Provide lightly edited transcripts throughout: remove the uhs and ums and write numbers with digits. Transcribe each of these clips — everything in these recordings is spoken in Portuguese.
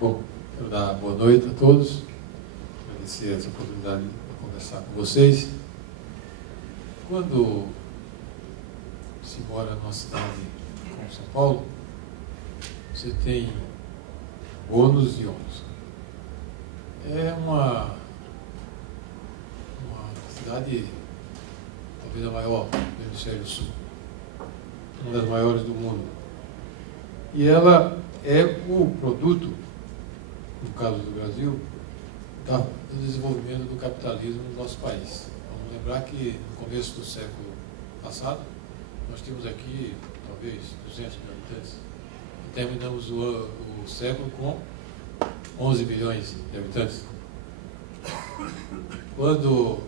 Bom, quero dar boa noite a todos, agradecer essa oportunidade de conversar com vocês. Quando se mora numa cidade como São Paulo, você tem bônus e ônus. É uma cidade, talvez a maior do Hemisfério Sul, uma das maiores do mundo. E ela é o produto, no caso do Brasil, do desenvolvimento do capitalismo no nosso país. Vamos lembrar que no começo do século passado, nós tínhamos aqui talvez 200 mil habitantes e terminamos o século com 11 milhões de habitantes. Quando o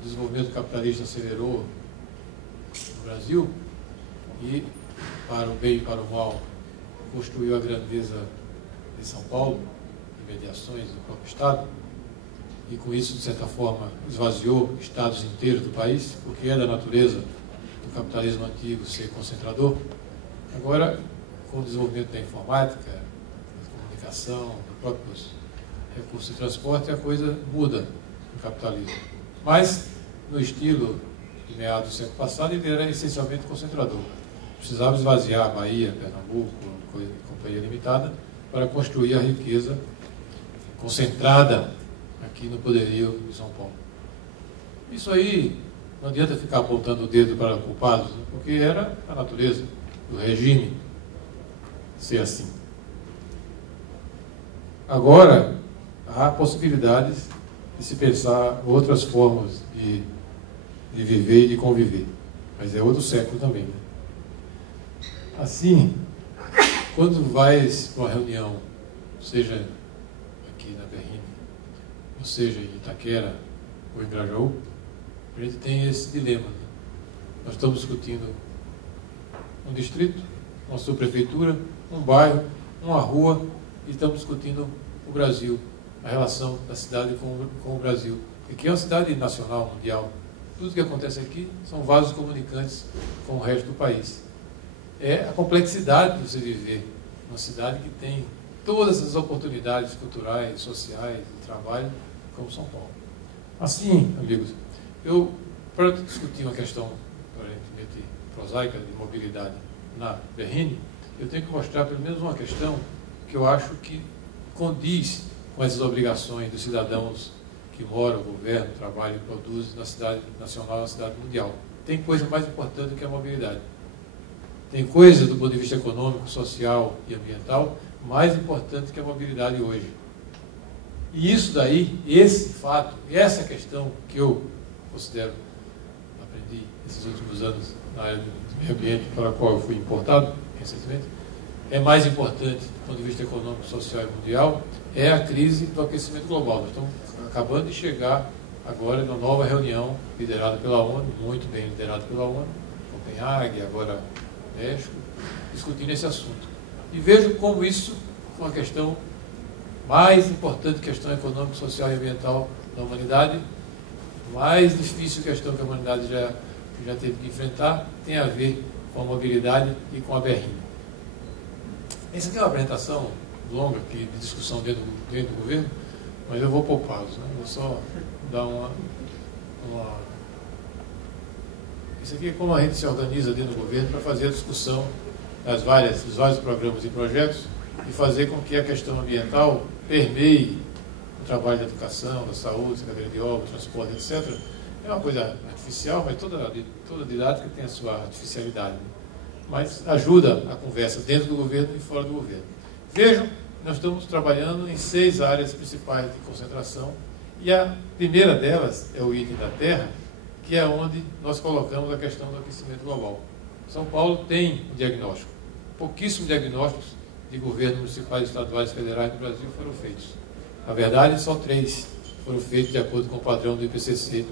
desenvolvimento capitalista acelerou no Brasil e, para o bem e para o mal, construiu a grandeza de São Paulo, de mediações do próprio Estado, e com isso, de certa forma, esvaziou estados inteiros do país, porque é da natureza do capitalismo antigo ser concentrador. Agora, com o desenvolvimento da informática, da comunicação, dos próprios recursos de transporte, a coisa muda no capitalismo. Mas, no estilo de meados do século passado, ele era essencialmente concentrador. Precisava esvaziar a Bahia, Pernambuco, Companhia Limitada, para construir a riqueza concentrada aqui no poderio de São Paulo. Isso aí, não adianta ficar apontando o dedo para culpados, porque era a natureza do regime ser assim. Agora, há possibilidades de se pensar outras formas de viver e de conviver. Mas é outro século também, né? Assim, quando vais para uma reunião, seja aqui na Berrini, ou seja em Itaquera ou em Grajaú, a gente tem esse dilema, né? Nós estamos discutindo um distrito, uma subprefeitura, um bairro, uma rua, e estamos discutindo o Brasil, a relação da cidade com o Brasil. Aqui é uma cidade nacional, mundial. Tudo que acontece aqui são vasos comunicantes com o resto do país. É a complexidade de você viver numa cidade que tem todas as oportunidades culturais, sociais, de trabalho, como São Paulo. Assim, amigos, para discutir uma questão aparentemente prosaica de mobilidade na Berrini, eu tenho que mostrar pelo menos uma questão que eu acho que condiz com essas obrigações dos cidadãos que moram, governam, trabalham e produzem na cidade nacional, na cidade mundial. Tem coisa mais importante do que a mobilidade. Tem coisa, do ponto de vista econômico, social e ambiental, mais importante que a mobilidade hoje. E isso daí, esse fato, essa questão que eu considero, aprendi esses últimos anos na área do meio ambiente, para a qual eu fui importado recentemente, é mais importante do ponto de vista econômico, social e mundial, é a crise do aquecimento global. Nós estamos acabando de chegar agora numa nova reunião liderada pela ONU, muito bem liderada pela ONU, Copenhague, agora México, discutindo esse assunto. E vejo como isso é uma questão mais importante, questão econômica, social e ambiental da humanidade, mais difícil questão que a humanidade já teve que enfrentar, tem a ver com a mobilidade e com a Berrini. Essa aqui é uma apresentação longa aqui, de discussão dentro do governo, mas eu vou poupá-los, né? Vou só dar uma... Isso aqui é como a gente se organiza dentro do governo para fazer a discussão dos vários programas e projetos e fazer com que a questão ambiental permeie o trabalho da educação, da saúde, secretaria de obras, transporte, etc. É uma coisa artificial, mas toda didática tem a sua artificialidade, né? Mas ajuda a conversa dentro do governo e fora do governo. Vejam, nós estamos trabalhando em 6 áreas principais de concentração e a primeira delas é o item da terra, que é onde nós colocamos a questão do aquecimento global. São Paulo tem um diagnóstico. Pouquíssimos diagnósticos de governos municipais, estaduais e federais no Brasil foram feitos. Na verdade, só 3 foram feitos de acordo com o padrão do IPCC,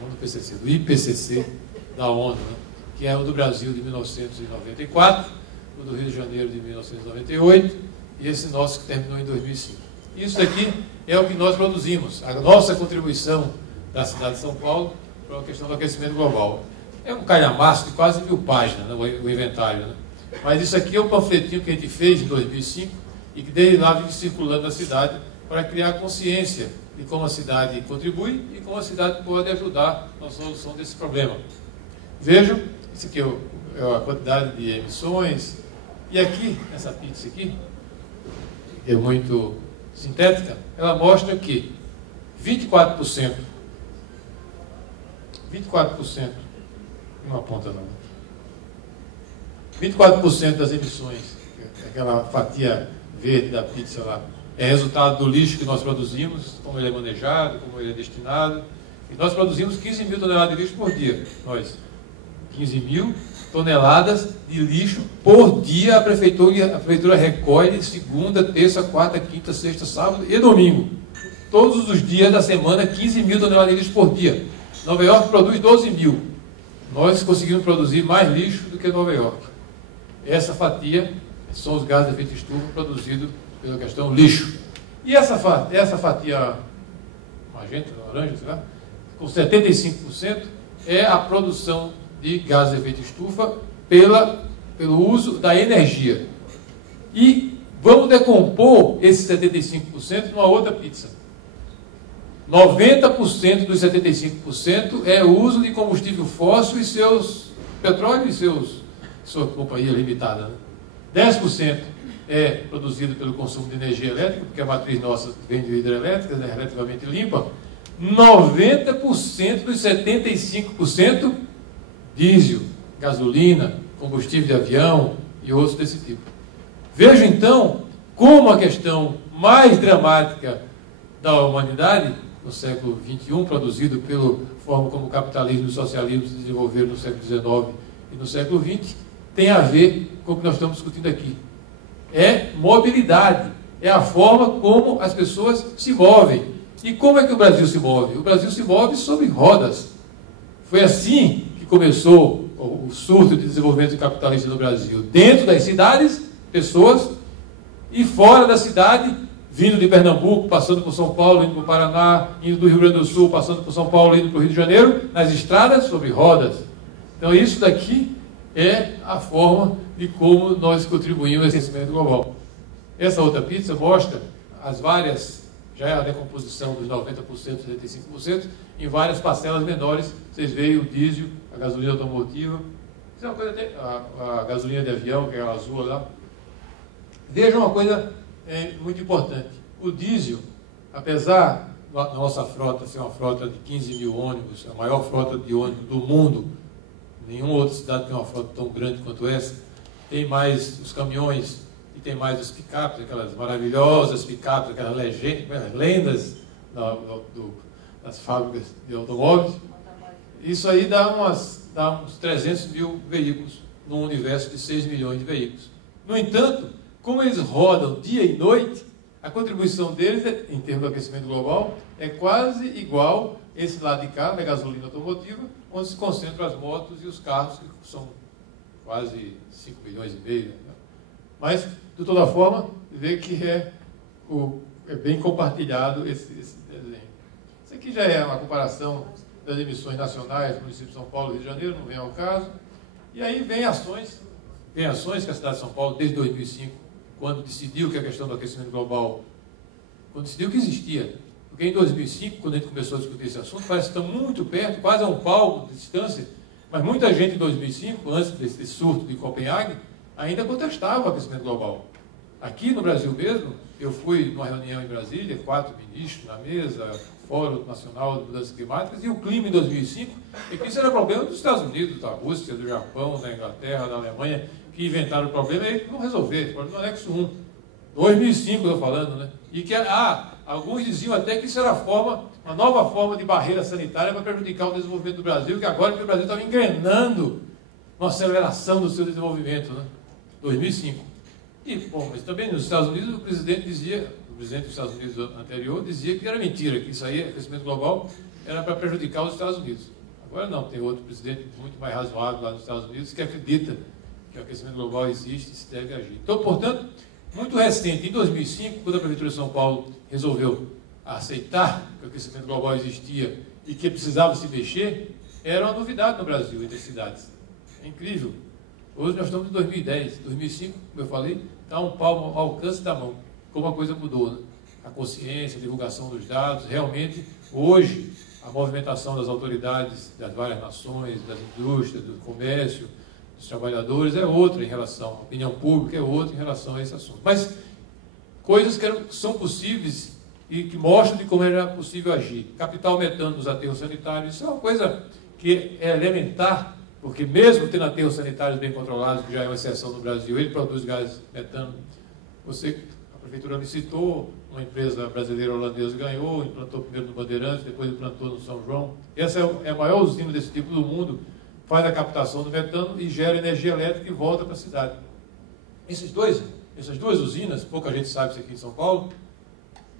não do IPCC, do IPCC da ONU, né? Que é o do Brasil de 1994, o do Rio de Janeiro de 1998 e esse nosso que terminou em 2005. Isso aqui é o que nós produzimos, a nossa contribuição da cidade de São Paulo para a questão do aquecimento global. É um calhamaço de quase 1000 páginas, né, o inventário, né? Mas isso aqui é um panfletinho que a gente fez em 2005 e que desde lá vem circulando na cidade para criar consciência de como a cidade contribui e como a cidade pode ajudar na solução desse problema. Vejam, isso aqui é a quantidade de emissões. E aqui, essa pizza aqui, é muito sintética, ela mostra que 24%, não aponta não, 24% das emissões, aquela fatia verde da pizza lá, é resultado do lixo que nós produzimos, como ele é manejado, como ele é destinado. E nós produzimos 15 mil toneladas de lixo por dia. Nós, 15 mil toneladas de lixo por dia a prefeitura recolhe segunda, terça, quarta, quinta, sexta, sábado e domingo. Todos os dias da semana, 15 mil toneladas de lixo por dia. Nova York produz 12 mil. Nós conseguimos produzir mais lixo do que Nova York. Essa fatia são os gases de efeito estufa produzidos pela questão lixo. E essa fatia magenta, laranja, sei lá, com 75%, é a produção de gases de efeito estufa pelo uso da energia. E vamos decompor esses 75% numa outra pizza. 90% dos 75% é o uso de combustível fóssil e seus petróleo e sua companhia limitada, né? 10% é produzido pelo consumo de energia elétrica, porque a matriz nossa vem de hidrelétricas, é relativamente limpa. 90% dos 75% diesel, gasolina, combustível de avião e outros desse tipo. Veja então como a questão mais dramática da humanidade no século XXI, produzido pela forma como o capitalismo e o socialismo se desenvolveram no século XIX e no século XX, tem a ver com o que nós estamos discutindo aqui. É mobilidade, é a forma como as pessoas se movem. E como é que o Brasil se move? O Brasil se move sobre rodas. Foi assim que começou o surto de desenvolvimento capitalista no Brasil. Dentro das cidades, pessoas, e fora da cidade, vindo de Pernambuco, passando por São Paulo, indo para o Paraná, indo do Rio Grande do Sul, passando por São Paulo, indo para o Rio de Janeiro, nas estradas sobre rodas. Então isso daqui é a forma de como nós contribuímos ao aquecimento global. Essa outra pizza mostra as várias, já é a decomposição dos 90%, 75%, em várias parcelas menores. Vocês veem o diesel, a gasolina automotiva, isso é uma coisa a gasolina de avião, que é a azul lá. Vejam uma coisa muito importante. O diesel, apesar da nossa frota ser uma frota de 15 mil ônibus, a maior frota de ônibus do mundo, nenhuma outra cidade tem uma frota tão grande quanto essa, tem mais os caminhões e tem mais os picapes, aquelas maravilhosas picapes, aquelas lendas das fábricas de automóveis. Isso aí dá uns 300 mil veículos num universo de 6 milhões de veículos. No entanto, como eles rodam dia e noite, a contribuição deles, em termos de aquecimento global, é quase igual esse lado de cá, da gasolina automotiva, onde se concentram as motos e os carros, que são quase 5 milhões e meio. Né? Mas, de toda forma, vê que é bem compartilhado esse desenho. Isso aqui já é uma comparação das emissões nacionais do município de São Paulo e Rio de Janeiro, não vem ao caso. E aí vem ações que a cidade de São Paulo, desde 2005, quando decidiu que a questão do aquecimento global, quando decidiu que existia, porque em 2005, quando a gente começou a discutir esse assunto, parece que está muito perto, quase a um palmo de distância, mas muita gente em 2005, antes desse surto de Copenhague, ainda contestava o aquecimento global. Aqui no Brasil mesmo, eu fui numa reunião em Brasília, 4 ministros na mesa, Fórum Nacional de Mudanças Climáticas, e o clima em 2005 é que isso era problema dos Estados Unidos, da Rússia, do Japão, da Inglaterra, da Alemanha, que inventaram o problema e não resolveram, no anexo 1. 2005 eu estou falando, né? E que alguns diziam até que isso era uma nova forma de barreira sanitária para prejudicar o desenvolvimento do Brasil, que agora que o Brasil estava engrenando uma aceleração do seu desenvolvimento, né? 2005. E, bom, mas também nos Estados Unidos o presidente dos Estados Unidos anterior dizia que era mentira, que isso aí, aquecimento global, era para prejudicar os Estados Unidos. Agora não, tem outro presidente muito mais razoável lá nos Estados Unidos que acredita que o aquecimento global existe e se deve agir. Então, portanto, muito recente, em 2005, quando a Prefeitura de São Paulo resolveu aceitar que o aquecimento global existia e que precisava se mexer, era uma novidade no Brasil, entre as cidades. É incrível. Hoje nós estamos em 2010, 2005, como eu falei, está um palmo ao alcance da mão. Como a coisa mudou, né? A consciência, a divulgação dos dados, realmente, hoje, a movimentação das autoridades das várias nações, das indústrias, do comércio, dos trabalhadores é outra em relação, a opinião pública é outra em relação a esse assunto. Mas coisas que são possíveis e que mostram de como era possível agir. Capital metano nos aterros sanitários, isso é uma coisa que é elementar, porque mesmo tendo aterros sanitários bem controlados, que já é uma exceção no Brasil, ele produz gás metano. A prefeitura me citou, uma empresa brasileira holandesa ganhou, implantou primeiro no Bandeirantes, depois implantou no São João. Essa é a maior usina desse tipo do mundo, faz a captação do metano e gera energia elétrica e volta para a cidade. Essas duas usinas, pouca gente sabe isso aqui em São Paulo,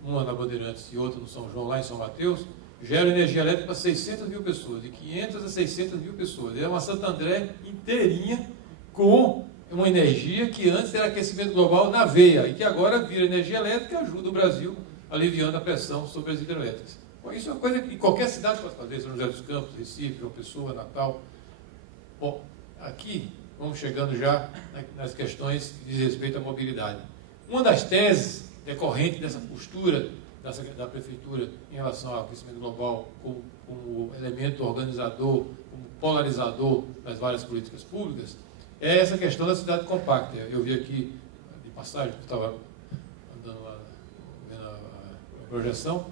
uma na Bandeirantes e outra no São João, lá em São Mateus, geram energia elétrica para 600 mil pessoas, de 500 a 600 mil pessoas. É uma Santo André inteirinha com uma energia que antes era aquecimento global na veia e que agora vira energia elétrica e ajuda o Brasil aliviando a pressão sobre as hidrelétricas. Bom, isso é uma coisa que qualquer cidade pode fazer, São José dos Campos, Recife, João Pessoa, Natal. Bom, aqui vamos chegando já nas questões que diz respeito à mobilidade. Uma das teses decorrente dessa postura da prefeitura em relação ao aquecimento global como elemento organizador, como polarizador das várias políticas públicas, é essa questão da cidade compacta. Eu vi aqui, de passagem, que estava andando lá, vendo a projeção,